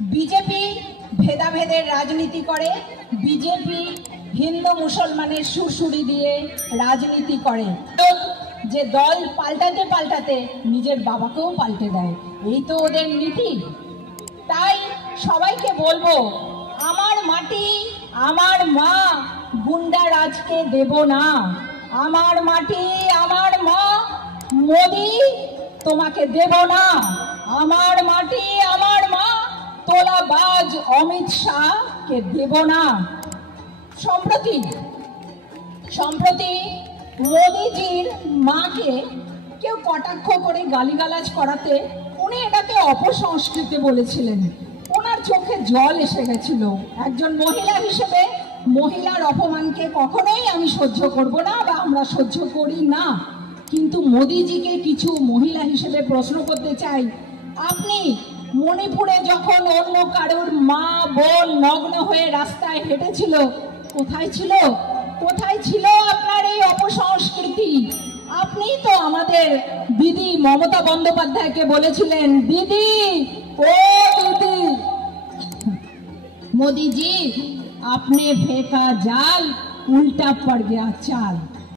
BJP ভেদাভেদের রাজনীতি করে, BJP Hindu মুসলমানের সুরসুরি দিয়ে রাজনীতি করে, যে দল পাল্টাতে পাল্টাতে নিজের বাবাকেও পাল্টে দেয়, এই তো ওদের নীতি। তাই সবাইকে বলবো, আমার মাটি আমার মা, গুন্ডা রাজকে দেব না। আমার মাটি আমার মা, মোদি তোমাকে দেব না। আমার মাটি আমার মা, তোলাবাজ অমিত শাহকে দেব না। সম্প্রতি মোদিজির মাকে কেউ কটাক্ষ করে গালিগালাজ করাতে উনি এটাকে অপসংস্কৃতি বলেছিলেন। ওনার চোখে জল এসে গেছিল। একজন মহিলা হিসেবে মহিলার অপমানকে কখনোই আমি সহ্য করব না, বা আমরা সহ্য করি না। কিন্তু মোদিজিকে কিছু মহিলা হিসেবে প্রশ্ন করতে চাই, আপনি মণিপুরে যখন অন্য কারোর মা বোন নগ্ন হয়ে রাস্তায় হেঁটেছিল, কোথায় ছিল আপনার এই অপসংস্কৃতি? আপনি তো আমাদের দিদি মমতা বন্দ্যোপাধ্যায়কে বলেছিলেন, দিদি ও দিদি, मोदी जी आपने फेंका जाल उल्टा पड़ गया चाल।